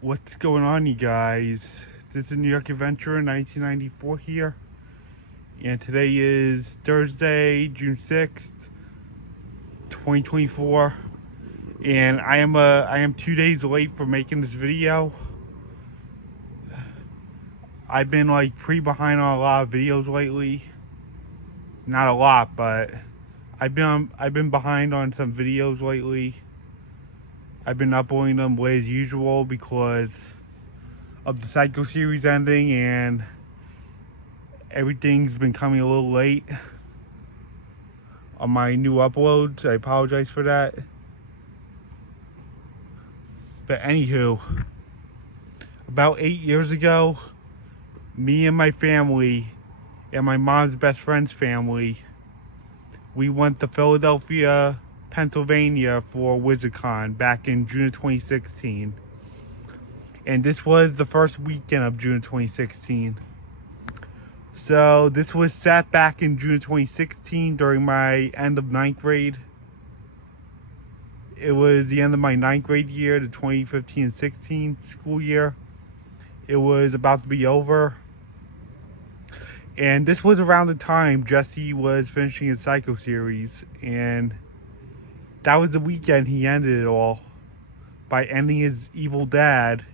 What's going on, you guys? This is New York Adventurer 1994 here, and today is Thursday, June 6th, 2024, and I am 2 days late for making this video. I've been like pretty behind on a lot of videos lately. Not a lot, but I've been behind on some videos lately. I've been uploading them late as usual because of the Psycho series ending, and everything's been coming a little late on my new uploads. I apologize for that. But anywho, about 8 years ago, me and my family and my mom's best friend's family, we went to Philadelphia, Pennsylvania for WizardCon back in June of 2016. And this was the first weekend of June of 2016. So this was set back in June of 2016 during my end of 9th grade. It was the end of my 9th grade year, the 2015-16 school year. It was about to be over. And this was around the time Jesse was finishing his Psycho series. And that was the weekend he ended it all by ending his evil dad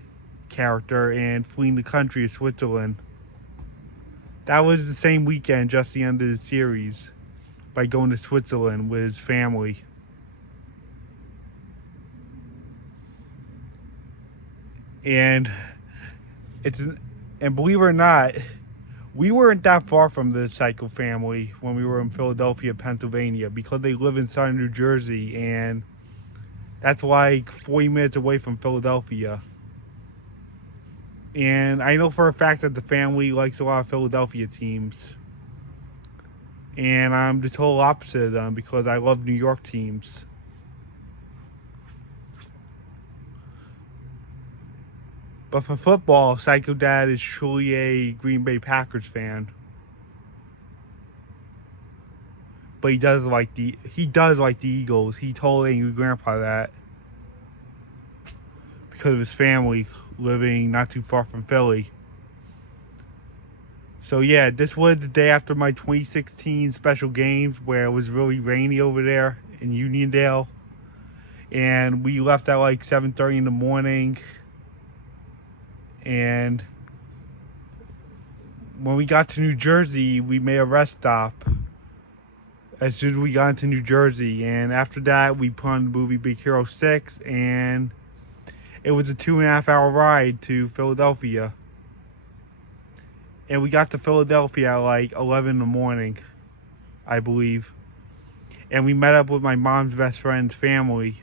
character and fleeing the country of Switzerland. That was the same weekend Jesse ended his series by going to Switzerland with his family. And believe it or not, we weren't that far from the Psycho family when we were in Philadelphia, Pennsylvania, because they live in southern New Jersey, and that's like 40 minutes away from Philadelphia. And I know for a fact that the family likes a lot of Philadelphia teams. And I'm the total opposite of them because I love New York teams. But for football, Psycho Dad is truly a Green Bay Packers fan. But he does like the Eagles. He told Angry Grandpa that because of his family living not too far from Philly. So yeah, this was the day after my 2016 special games where it was really rainy over there in Uniondale. And we left at like 7:30 in the morning. And when we got to New Jersey, we made a rest stop as soon as we got into New Jersey. And after that, we put on the movie Big Hero 6, and it was a 2.5-hour ride to Philadelphia. And we got to Philadelphia at like 11 in the morning, I believe. And we met up with my mom's best friend's family.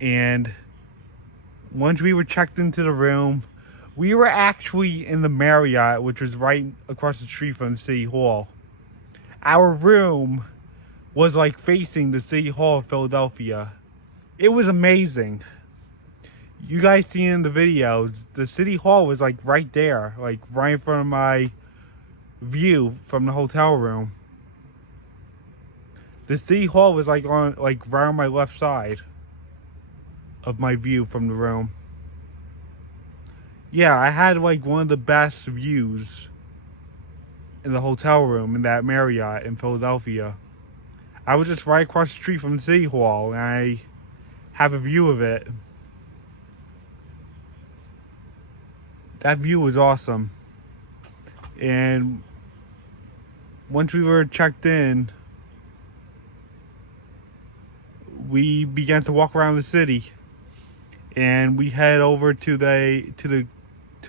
And once we were checked into the room, we were actually in the Marriott, which was right across the street from the City Hall. Our room was like facing the City Hall of Philadelphia. It was amazing. You guys see in the videos, the City Hall was like right there, like right in front of my view from the hotel room. The City Hall was like right on my left side of my view from the room. Yeah, I had like one of the best views in the hotel room in that Marriott in Philadelphia. I was just right across the street from the City Hall, and I have a view of it. That view was awesome. And once we were checked in, we began to walk around the city. And we head over to the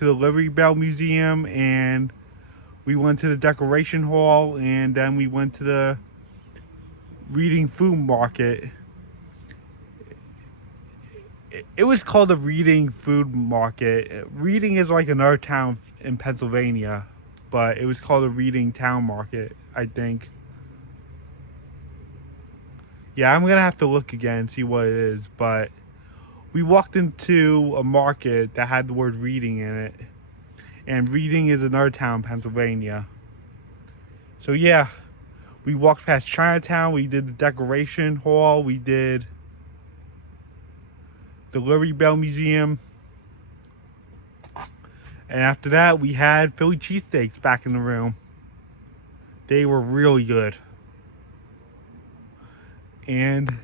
Liberty Bell Museum, and we went to the Decoration Hall, and then we went to the Reading Food Market. It was called the Reading Food Market. Reading is like another town in Pennsylvania, but it was called the Reading Town Market, I think. Yeah, I'm gonna have to look again and see what it is, but we walked into a market that had the word Reading in it. And Reading is another town in Pennsylvania. So yeah, we walked past Chinatown, we did the Decoration Hall, we did the Liberty Bell Museum. And after that, we had Philly cheesesteaks back in the room. They were really good. And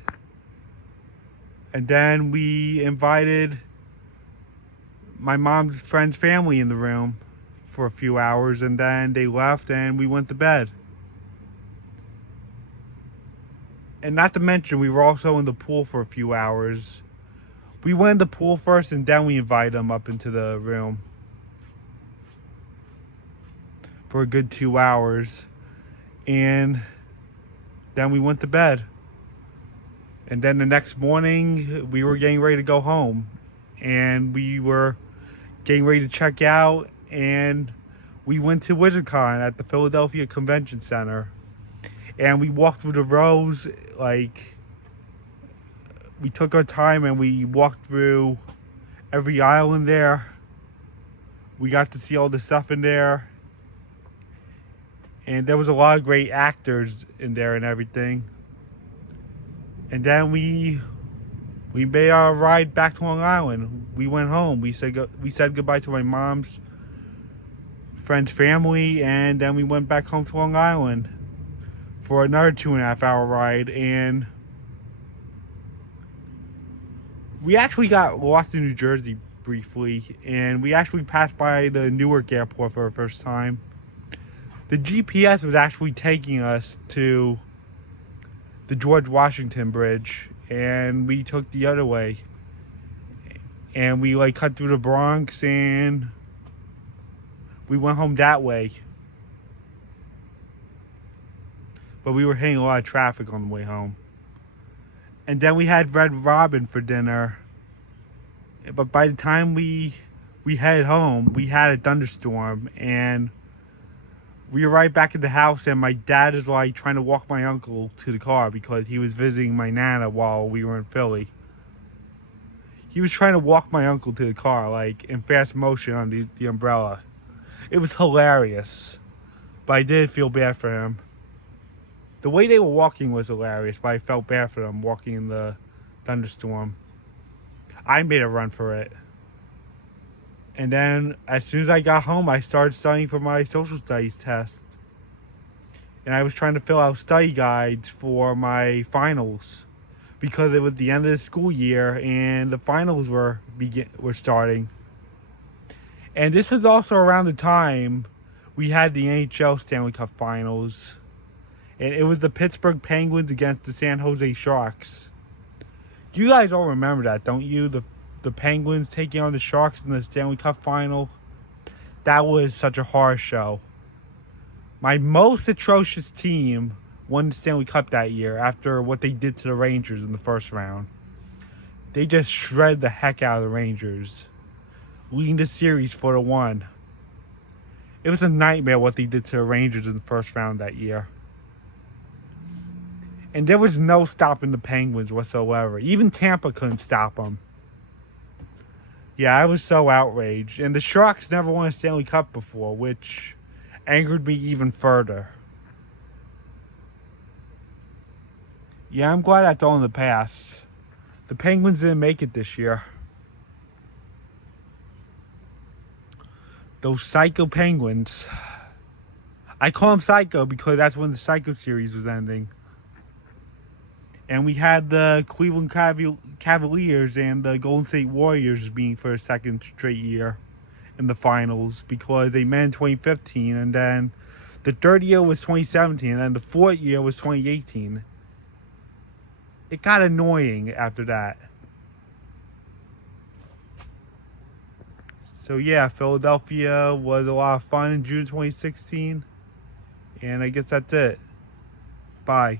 then we invited my mom's friend's family in the room for a few hours, and then they left and we went to bed. And not to mention, we were also in the pool for a few hours. We went in the pool first, and then we invited them up into the room for a good 2 hours. And then we went to bed. And then the next morning, we were getting ready to go home. And we were getting ready to check out. And we went to WizardCon at the Philadelphia Convention Center. And we walked through the rows, like, we took our time and we walked through every aisle in there. We got to see all the stuff in there. And there was a lot of great actors in there and everything. And then we made our ride back to Long Island. We went home. We said goodbye to my mom's friend's family, and then we went back home to Long Island for another 2.5 hour ride. And we actually got lost in New Jersey briefly, and we actually passed by the Newark airport for the first time. The GPS was actually taking us to the George Washington Bridge, and we took the other way. And we like cut through the Bronx, and we went home that way. But we were hitting a lot of traffic on the way home. And then we had Red Robin for dinner. But by the time we headed home, we had a thunderstorm, and we were right back at the house, and my dad is like trying to walk my uncle to the car because he was visiting my Nana while we were in Philly. He was trying to walk my uncle to the car, like in fast motion on the umbrella. It was hilarious, but I did feel bad for him. The way they were walking was hilarious, but I felt bad for them walking in the thunderstorm. I made a run for it. And then, as soon as I got home, I started studying for my social studies test. And I was trying to fill out study guides for my finals, because it was the end of the school year and the finals were starting. And this was also around the time we had the NHL Stanley Cup Finals. And it was the Pittsburgh Penguins against the San Jose Sharks. You guys all remember that, don't you? The Penguins taking on the Sharks in the Stanley Cup Final. That was such a horror show. My most atrocious team won the Stanley Cup that year after what they did to the Rangers in the first round. They just shredded the heck out of the Rangers, leading the series 4-1. It was a nightmare what they did to the Rangers in the first round that year. And there was no stopping the Penguins whatsoever. Even Tampa couldn't stop them. Yeah, I was so outraged. And the Sharks never won a Stanley Cup before, which angered me even further. Yeah, I'm glad that's all in the past. The Penguins didn't make it this year. Those psycho Penguins. I call them psycho because that's when the Psycho series was ending. And we had the Cleveland Cavaliers and the Golden State Warriors being for a second straight year in the finals, because they met in 2015, and then the third year was 2017, and then the fourth year was 2018. It got annoying after that. So yeah, Philadelphia was a lot of fun in June 2016. And I guess that's it. Bye.